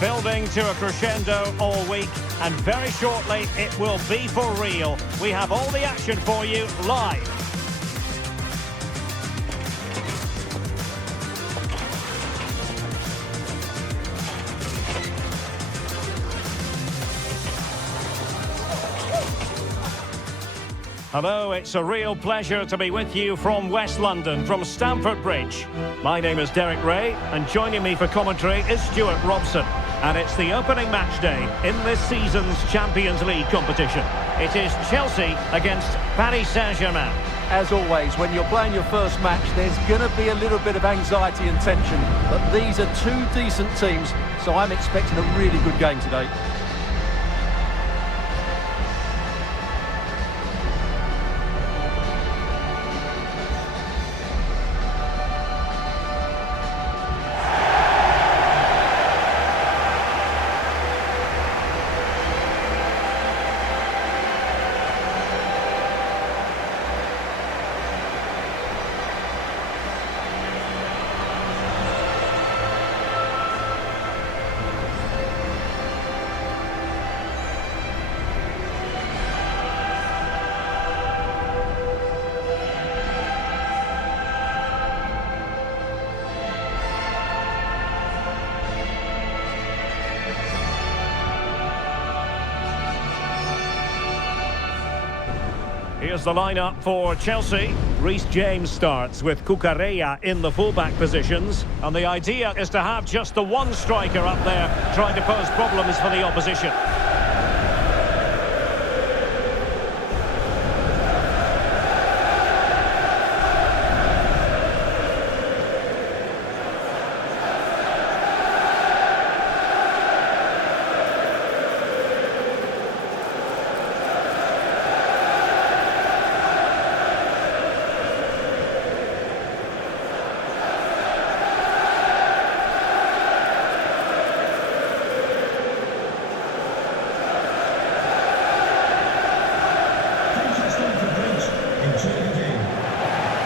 Building to a crescendo all week, and very shortly it will be for real. We have all the action for you live. Hello, it's a real pleasure to be with you from West London, from Stamford Bridge. My name is Derek Ray, and joining me for commentary is Stuart Robson. And it's the opening match day in this season's Champions League competition. It is Chelsea against Paris Saint-Germain. As always, when you're playing your first match, there's going to be a little bit of anxiety and tension. But these are two decent teams, so I'm expecting a really good game today. Here's the lineup for Chelsea. Reece James starts with Cucurella in the fullback positions. And the idea is to have just the one striker up there trying to pose problems for the opposition.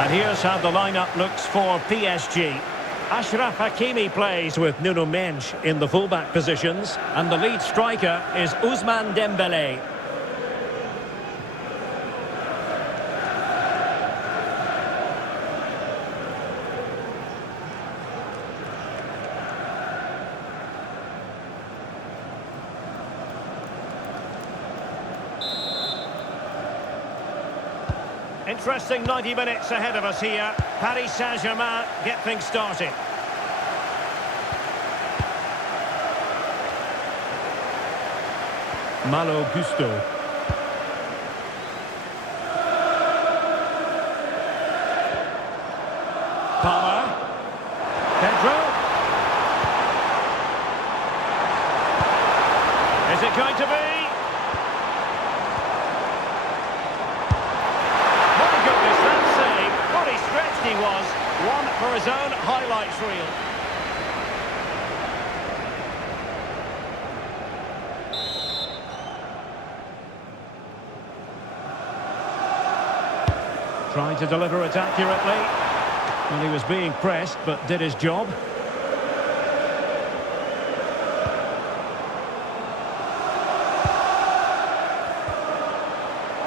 And here's how the lineup looks for PSG. Achraf Hakimi plays with Nuno Mendes in the fullback positions, and the lead striker is Ousmane Dembele. Interesting 90 minutes ahead of us here. Paris Saint-Germain get things started. Malo Gusto. Palmer. Pedro. Is it going to be? He was one for his own highlights reel. Trying to deliver it accurately. Well, he was being pressed, but did his job.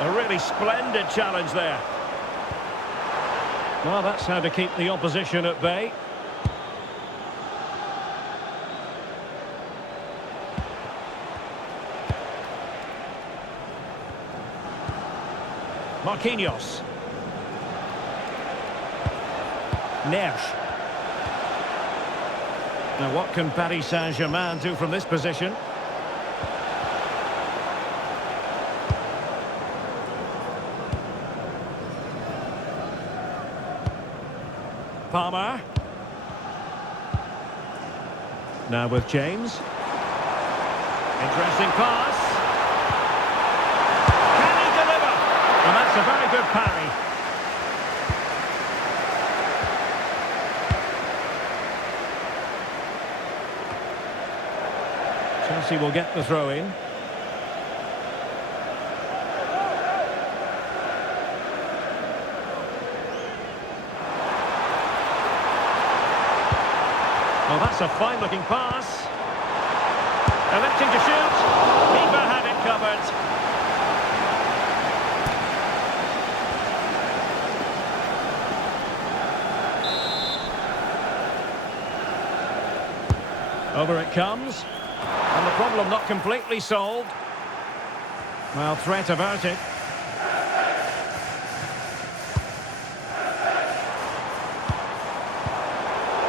A really splendid challenge there. Well, that's how to keep the opposition at bay. Marquinhos. Neres. Now, what can Paris Saint-Germain do from this position? Palmer. Now with James. Interesting pass. Can he deliver? And that's a very good parry. Chelsea will get the throw in. Well, that's a fine-looking pass. Electing to shoot. FIFA had it covered. Over it comes. And the problem not completely solved. Well, threat averted.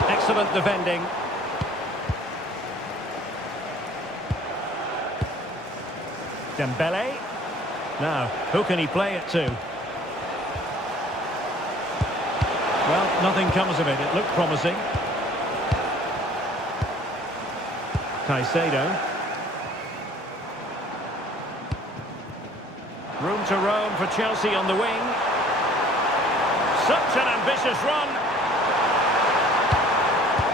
Excellent defending. Dembele. Now, who can he play it to? Well, nothing comes of it. It looked promising. Caicedo. Room to roam for Chelsea on the wing. Such an ambitious run.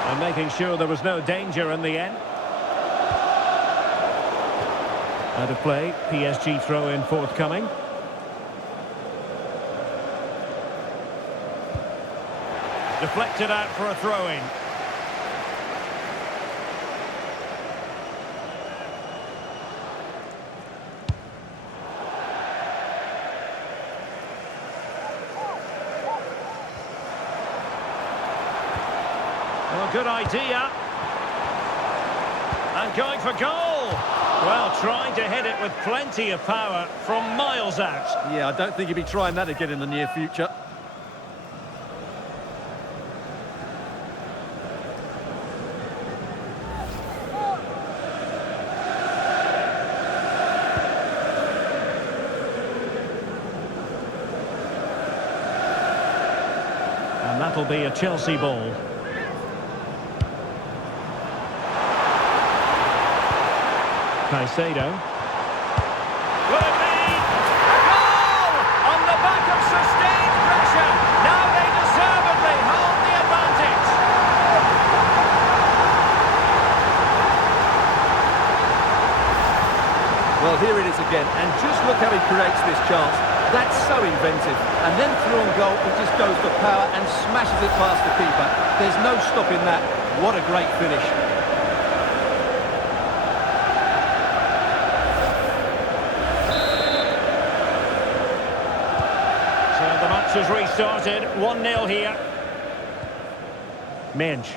And making sure there was no danger in the end. Out of play, PSG throw-in forthcoming. Deflected out for a throw-in. Well, good idea. And going for goal. Well, trying to hit it with plenty of power from miles out. Yeah, I don't think he'll be trying that again in the near future. And that'll be a Chelsea ball. Caicedo. Will it be? A goal! On the back of sustained pressure. Now they deservedly hold the advantage. Well, here it is again, and just look how he creates this chance. That's so inventive. And then through on goal, he just goes for power and smashes it past the keeper. There's no stopping that. What a great finish. Has restarted, 1-0 here. Minge.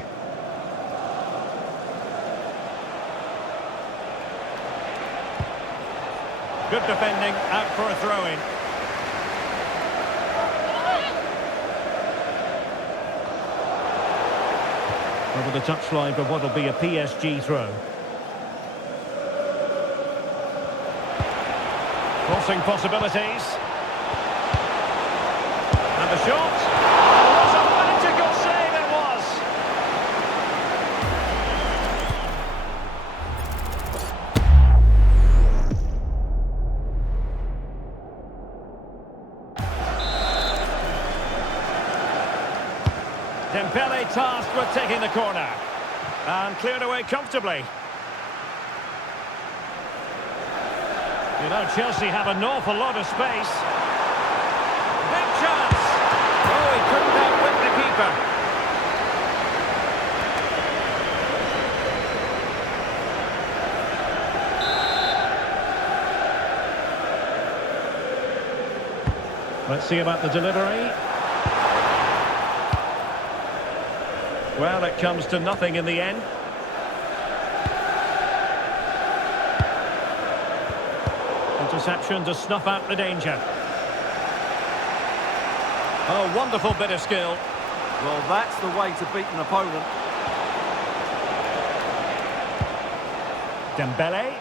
Good defending, out for a throw-in. Over the touchline for what will be a PSG throw. Crossing possibilities. The shot. Oh, what a magical save it was. Dembele tasked with taking the corner. And cleared away comfortably. You know, Chelsea have an awful lot of space. Big chance. Oh, he couldn't outwit the keeper. Let's see about the delivery. Well, it comes to nothing in the end. Interception to snuff out the danger. Oh, wonderful bit of skill. Well, that's the way to beat an opponent. Dembele.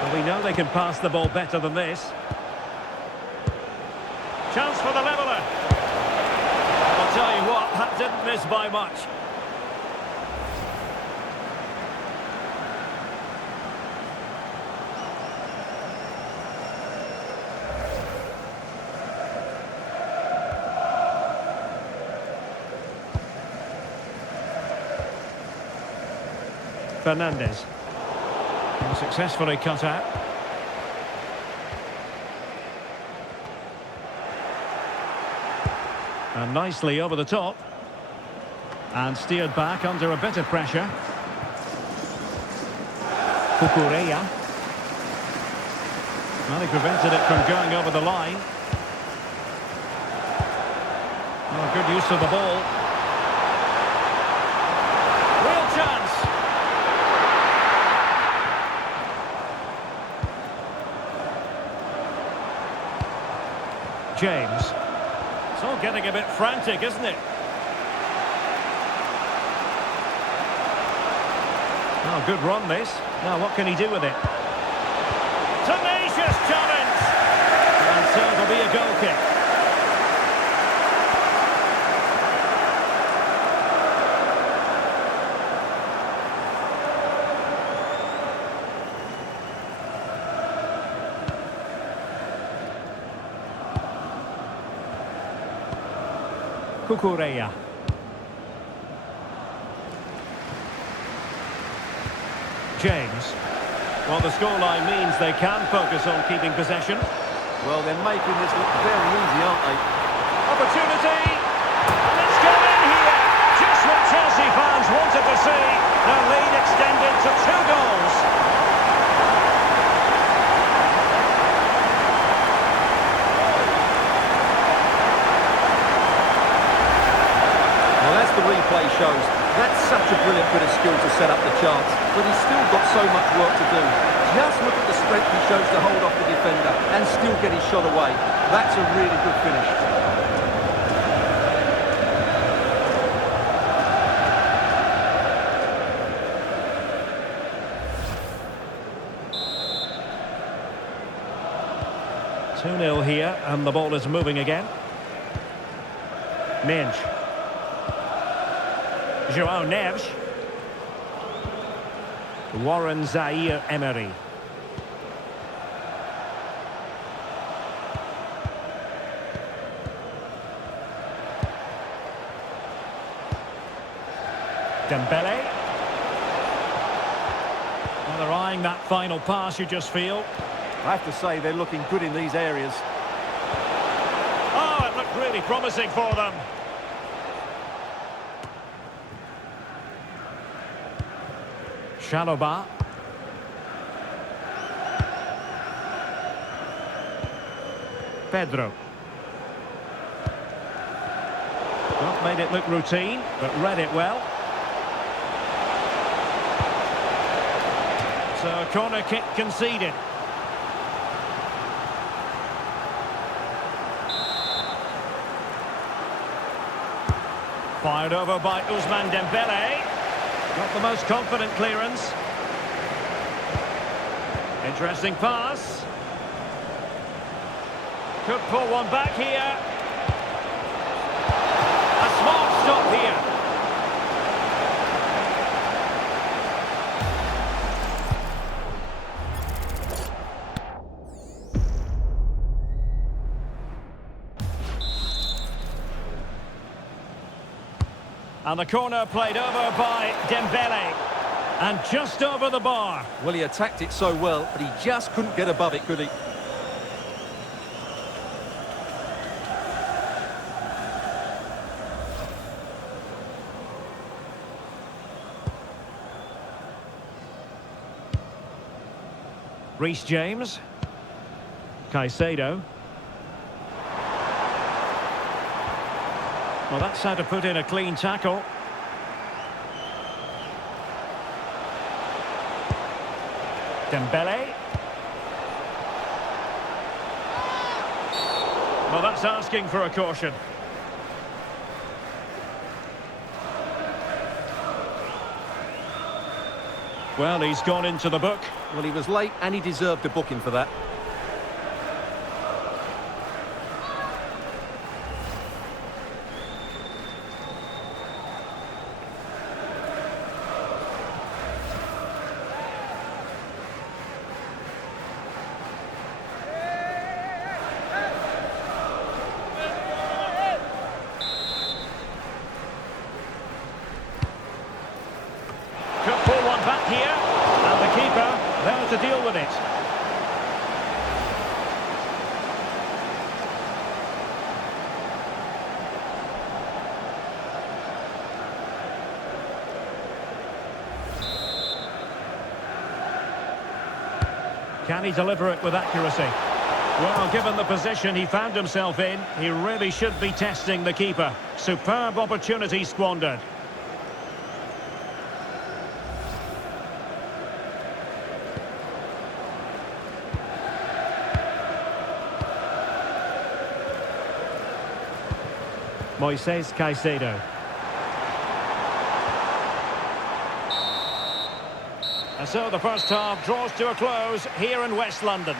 Well, we know they can pass the ball better than this. Chance for the leveller. I'll tell you what, that didn't miss by much. Fernandez. And successfully cut out. And nicely over the top. And steered back under a bit of pressure. Kukureya. Well, he prevented it from going over the line. Oh, good use of the ball. Real chance. James. It's all getting a bit frantic, isn't it? Oh, good run this. Now what can he do with it? Tenacious challenge! And so it'll be a goal kick. Kukureya. James. Well, the scoreline means they can focus on keeping possession. Well, they're making this look very easy, aren't they? Opportunity! And it's gone in here! Just what Chelsea fans wanted to see. Their lead extended to 2 goals. Well, as the replay shows, that's such a brilliant bit of skill to set up the chance, but he's still got so much work to do. Just look at the strength he shows to hold off the defender and still get his shot away. That's a really good finish. Two 2-0 here, and the ball is moving again. Minge. João Neves. Warren Zaire-Emery. Dembele. Well, they're eyeing that final pass, you just feel. I have to say they're looking good in these areas. Oh, it looked really promising for them. Chalobah. Pedro. Not made it look routine, but read it well. So, corner kick conceded. Fired over by Ousmane Dembele. Not the most confident clearance. Interesting pass. Could pull one back here. A smart stop here. And the corner played over by Dembele. And just over the bar. Well, he attacked it so well, but he just couldn't get above it, could he? Reece James. Caicedo. Well, that's how to put in a clean tackle. Dembele. Well, that's asking for a caution. Well, he's gone into the book. Well, he was late and he deserved a booking for that. Could pull one back here, and the keeper there to deal with it. Can he deliver it with accuracy? Well, given the position he found himself in, he really should be testing the keeper. Superb opportunity squandered. Moises Caicedo. And so the first half draws to a close here in West London.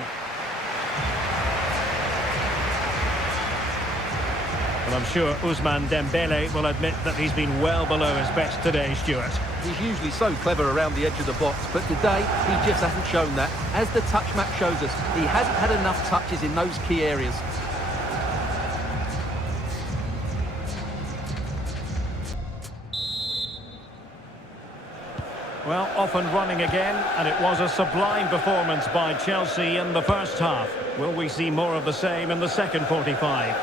Well, I'm sure Ousmane Dembele will admit that he's been well below his best today, Stuart. He's usually so clever around the edge of the box, but today he just hasn't shown that. As the touch map shows us, he hasn't had enough touches in those key areas. Well, off and running again, and it was a sublime performance by Chelsea in the first half. Will we see more of the same in the second 45?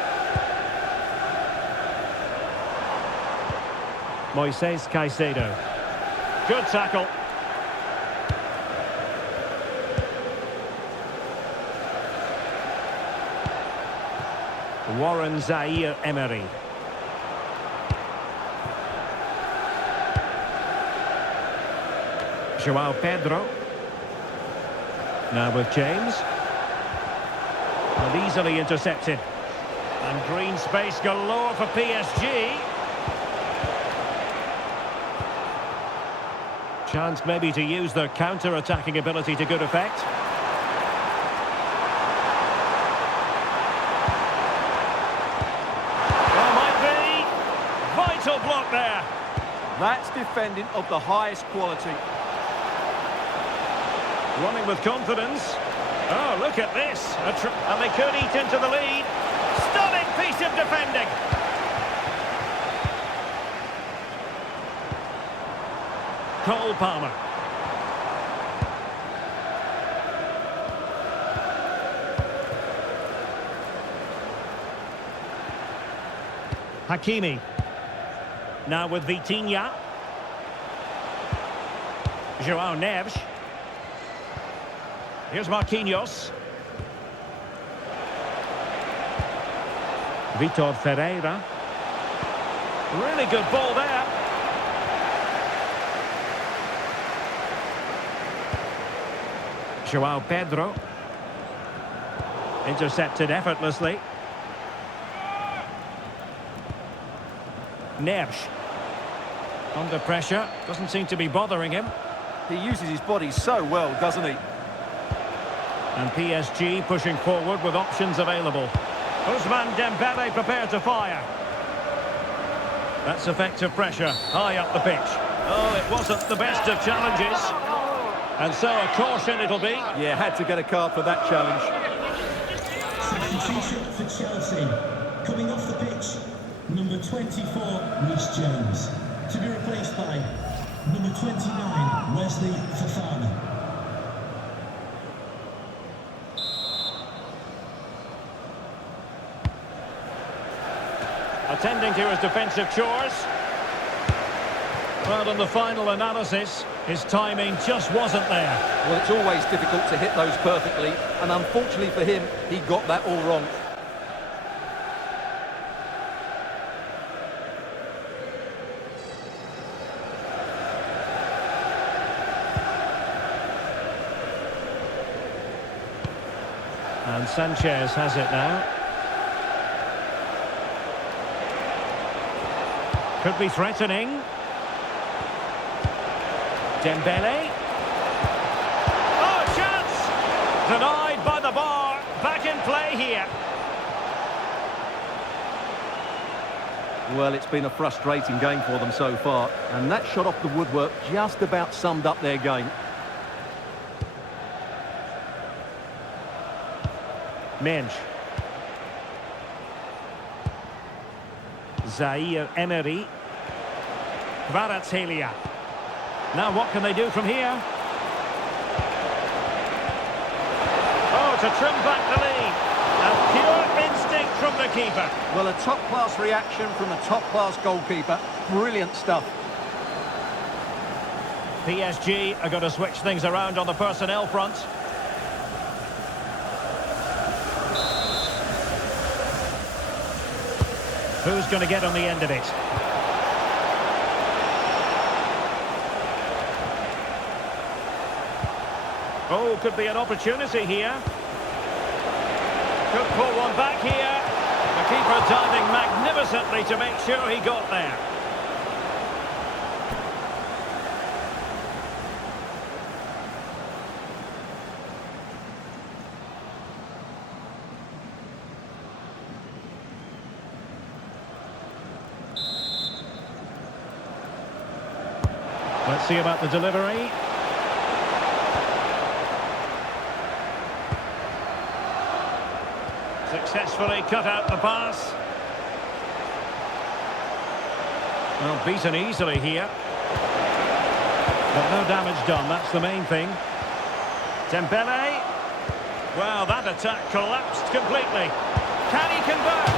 Moises Caicedo. Good tackle. Warren Zaïre-Emery. Joao Pedro. Now with James. And easily intercepted. And green space galore for PSG. Chance maybe to use their counter-attacking ability to good effect. Well, might be. Vital block there. That's defending of the highest quality. Running with confidence. Oh, look at this. And they could eat into the lead. Stunning piece of defending. Cole Palmer. Hakimi. Now with Vitinha. Joao Neves. Here's Marquinhos. Vitor Ferreira. Really good ball there. Joao Pedro. Intercepted effortlessly. Neves. Under pressure. Doesn't seem to be bothering him. He uses his body so well, doesn't he? And PSG pushing forward with options available. Ousmane Dembele prepared to fire. That's effective pressure, high up the pitch. Oh, it wasn't the best of challenges. And so a caution it'll be. Yeah, had to get a card for that challenge. Substitution for Chelsea. Coming off the pitch, number 24, Reece James. To be replaced by number 29, Wesley Fofana. Attending to his defensive chores. Well, in the final analysis, his timing just wasn't there. Well, it's always difficult to hit those perfectly, and unfortunately for him, he got that all wrong. And Sanchez has it now. Could be threatening. Dembele. Oh, chance! Denied by the bar. Back in play here. Well, it's been a frustrating game for them so far, and that shot off the woodwork just about summed up their game. Mensch. Zaïre-Emery. Kvaratskhelia. Now what can they do from here? Oh, to trim back the lead. And pure instinct from the keeper. Well, a top-class reaction from a top-class goalkeeper. Brilliant stuff. PSG are going to switch things around on the personnel front. Who's going to get on the end of it? Oh, could be an opportunity here. Could pull one back here. The keeper diving magnificently to make sure he got there. Let's see about the delivery. Successfully cut out the pass. Well, beaten easily here. But no damage done, that's the main thing. Dembele. Well, that attack collapsed completely. Can he convert?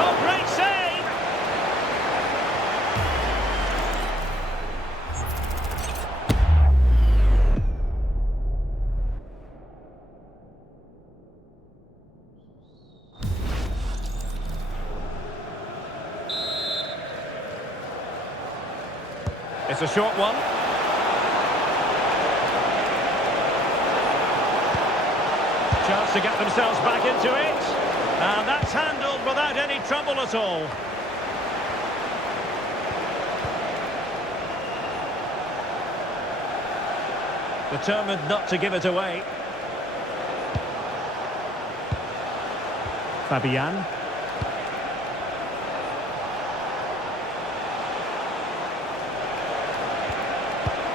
Oh, great save! It's a short one. Chance to get themselves back into it. And that's handled without any trouble at all. Determined not to give it away. Fabian.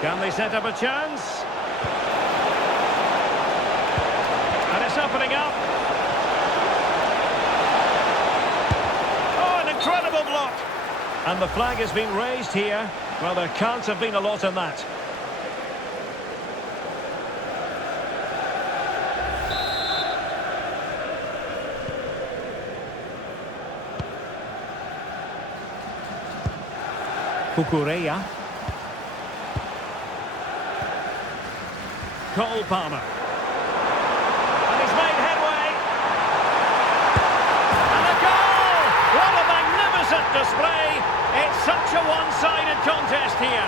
Can they set up a chance? And it's opening up. Oh, an incredible block. And the flag has been raised here. Well, there can't have been a lot in that. Kukureya. Cole Palmer. And he's made headway. And a goal! What a magnificent display! It's such a one-sided contest here.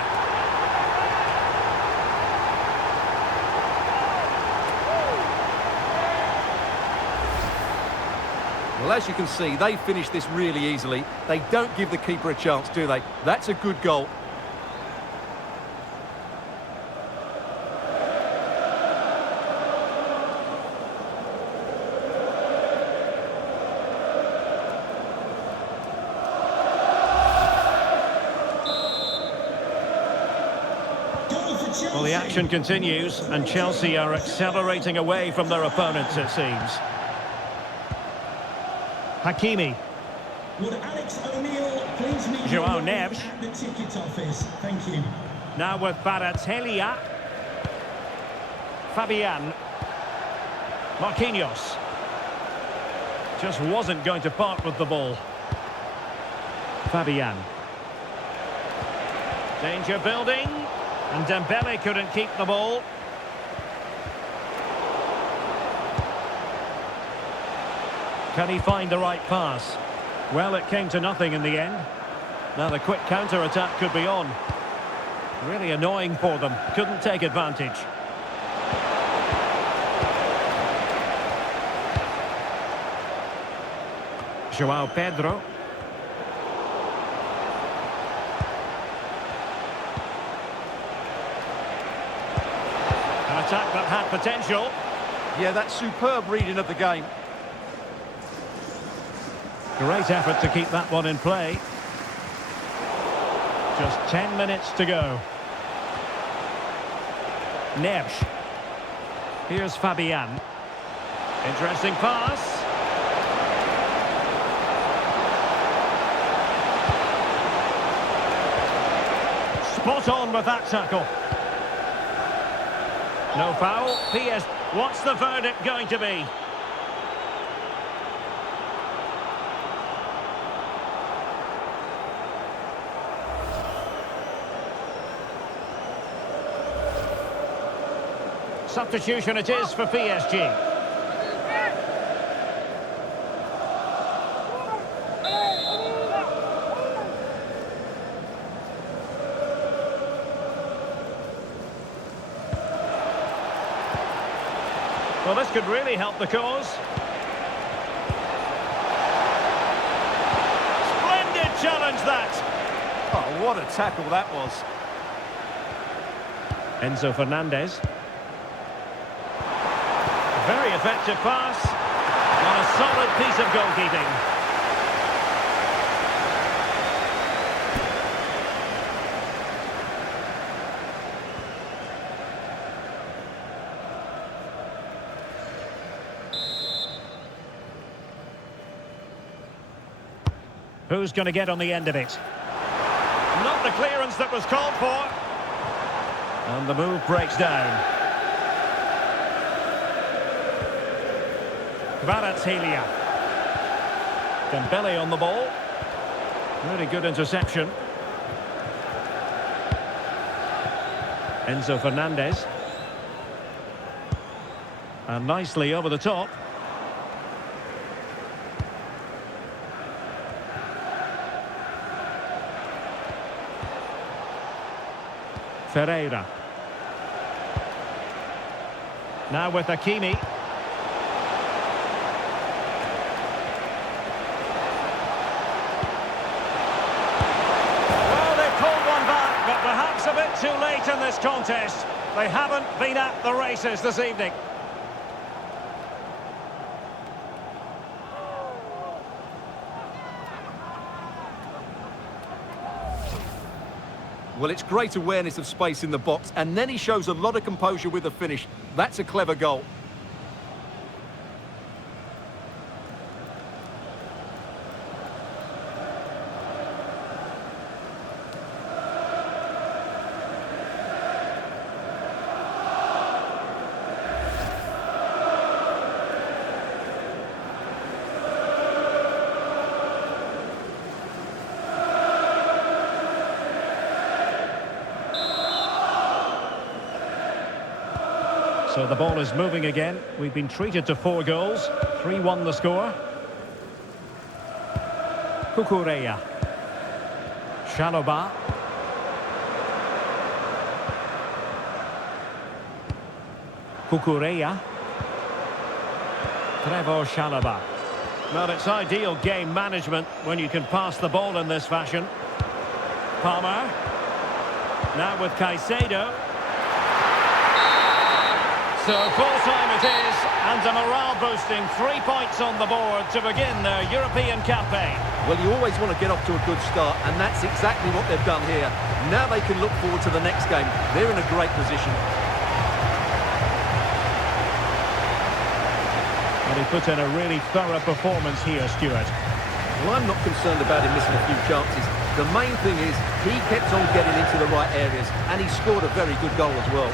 Well, as you can see, they finished this really easily. They don't give the keeper a chance, do they? That's a good goal. Well, the action continues, and Chelsea are accelerating away from their opponents, it seems. Hakimi. Would Alex O'Neill please meet Joao you Neves. at the ticket office? Thank you. Now with Baratelia. Fabian. Marquinhos. Just wasn't going to part with the ball. Fabian. Danger building. And Dembele couldn't keep the ball. Can he find the right pass? Well, it came to nothing in the end. Now the quick counter-attack could be on. Really annoying for them. Couldn't take advantage. Joao Pedro. An attack that had potential. Yeah, that's superb reading of the game. Great effort to keep that one in play. Just 10 minutes to go. Neves. Here's Fabian. Interesting pass. Spot on with that tackle. No foul. PS. What's the verdict going to be? Substitution it is for PSG. Well, this could really help the cause. Splendid challenge, that. Oh, what a tackle that was. Enzo Fernandez. Very effective pass. On a solid piece of goalkeeping. Who's going to get on the end of it? Not the clearance that was called for. And the move breaks down. Kvaratskhelia. Dembele on the ball. Really good interception. Enzo Fernandez. And nicely over the top. Ferreira. Now with Hakimi. Well, they've pulled one back, but perhaps a bit too late in this contest. They haven't been at the races this evening. Well, it's great awareness of space in the box, and then he shows a lot of composure with the finish. That's a clever goal. So the ball is moving again. We've been treated to 4 goals. 3-1 the score. Cucurella. Chalobah. Cucurella. Trevor Chalobah. Well, it's ideal game management when you can pass the ball in this fashion. Palmer. Now with Caicedo. So full time it is, and a morale-boosting 3 points on the board to begin their European campaign. Well, you always want to get off to a good start, and that's exactly what they've done here. Now they can look forward to the next game. They're in a great position. And he put in a really thorough performance here, Stuart. Well, I'm not concerned about him missing a few chances. The main thing is he kept on getting into the right areas, and he scored a very good goal as well.